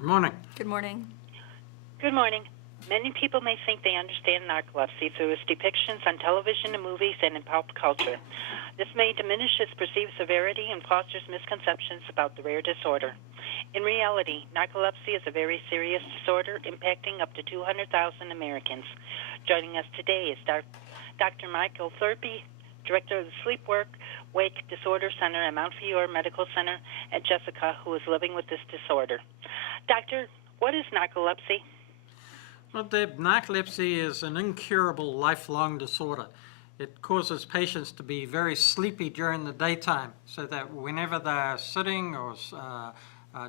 Good morning. Good morning. Good morning. Many people may think they understand narcolepsy through its depictions on television and movies and in pop culture. This may diminish its perceived severity and fosters misconceptions about the rare disorder. In reality, narcolepsy is a very serious disorder impacting up to 200,000 Americans. Joining us today is Dr. Michael Thorpy, Director of the Sleep Work Wake Disorder Center at Montefiore Medical Center, and Jessica, who is living with this disorder. Doctor, what is narcolepsy? Well, Deb, narcolepsy is an incurable lifelong disorder. It causes patients to be very sleepy during the daytime, so that whenever they're sitting or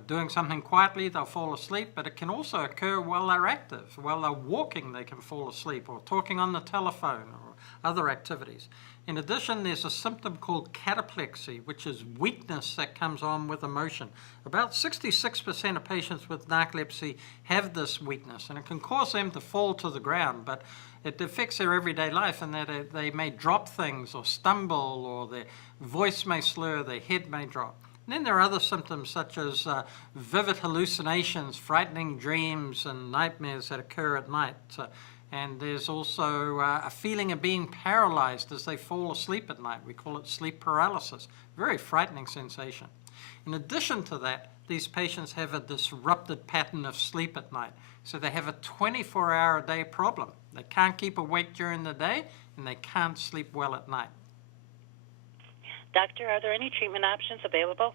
doing something quietly, they'll fall asleep, but it can also occur while they're active. While they're walking, they can fall asleep, or talking on the telephone, or other activities. In addition, there's a symptom called cataplexy, which is weakness that comes on with emotion. About 66% of patients with narcolepsy have this weakness, and it can cause them to fall to the ground, but it affects their everyday life in that they may drop things or stumble, or their voice may slur, their head may drop. And then there are other symptoms such as vivid hallucinations, frightening dreams, and nightmares that occur at night. And there's also a feeling of being paralyzed as they fall asleep at night. We call it sleep paralysis. Very frightening sensation. In addition to that, these patients have a disrupted pattern of sleep at night. So they have a 24-hour-a-day problem. They can't keep awake during the day, and they can't sleep well at night. Doctor, are there any treatment options available?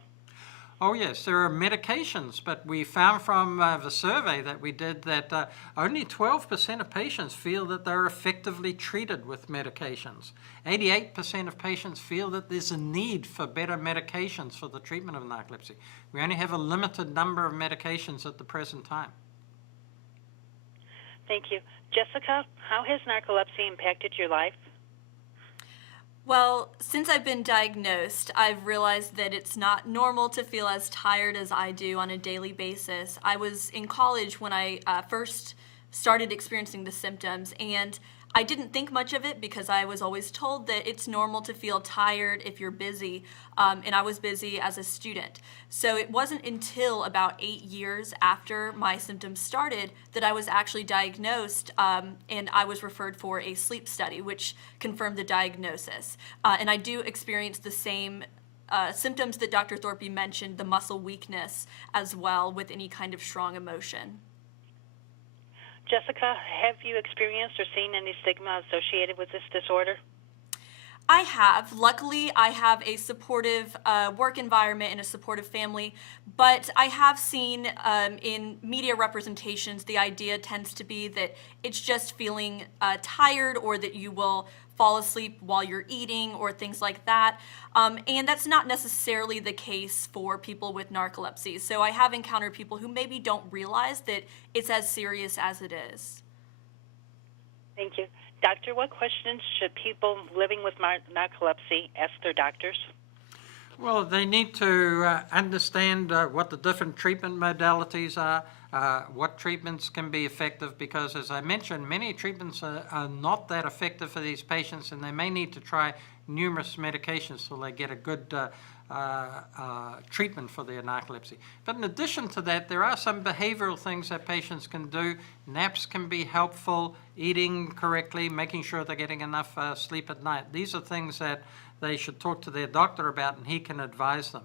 Oh yes, there are medications, but we found from the survey that we did that only 12% of patients feel that they're effectively treated with medications. 88% of patients feel that there's a need for better medications for the treatment of narcolepsy. We only have a limited number of medications at the present time. Thank you. Jessica, how has narcolepsy impacted your life? Well, since I've been diagnosed, I've realized that it's not normal to feel as tired as I do on a daily basis. I was in college when I first started experiencing the symptoms, and I didn't think much of it because I was always told that it's normal to feel tired if you're busy, and I was busy as a student. So it wasn't until about 8 years after my symptoms started that I was actually diagnosed, and I was referred for a sleep study, which confirmed the diagnosis. And I do experience the same symptoms that Dr. Thorpy mentioned, the muscle weakness as well with any kind of strong emotion. Jessica, have you experienced or seen any stigma associated with this disorder? I have. Luckily, I have a supportive work environment and a supportive family, but I have seen in media representations, the idea tends to be that it's just feeling tired, or that you will fall asleep while you're eating or things like that. And that's not necessarily the case for people with narcolepsy. So I have encountered people who maybe don't realize that it's as serious as it is. Thank you. Doctor, what questions should people living with narcolepsy ask their doctors? Well, they need to understand what the different treatment modalities are, what treatments can be effective, because as I mentioned, many treatments are not that effective for these patients, and they may need to try numerous medications so they get a good treatment for their narcolepsy. But in addition to that, there are some behavioral things that patients can do. Naps can be helpful, eating correctly, making sure they're getting enough sleep at night. These are things that they should talk to their doctor about, and he can advise them.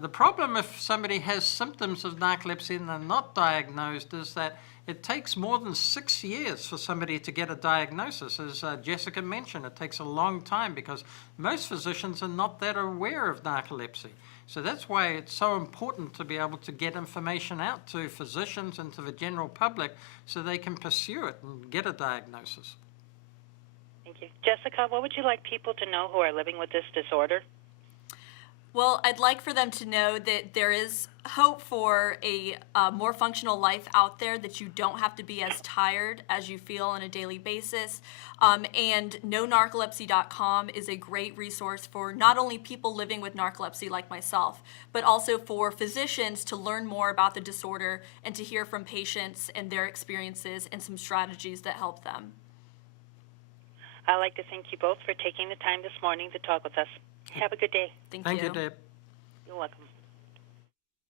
The problem if somebody has symptoms of narcolepsy and they're not diagnosed is that it takes more than 6 years for somebody to get a diagnosis. As Jessica mentioned, it takes a long time because most physicians are not that aware of narcolepsy. So that's why it's so important to be able to get information out to physicians and to the general public so they can pursue it and get a diagnosis. Thank you. Jessica, what would you like people to know who are living with this disorder? Well, I'd like for them to know that there is hope for a more functional life out there, that you don't have to be as tired as you feel on a daily basis. And KnowNarcolepsy.com is a great resource for not only people living with narcolepsy like myself, but also for physicians to learn more about the disorder and to hear from patients and their experiences and some strategies that help them. I'd like to thank you both for taking the time this morning to talk with us. Have a good day. Thank you. Thank you, Deb. You're welcome.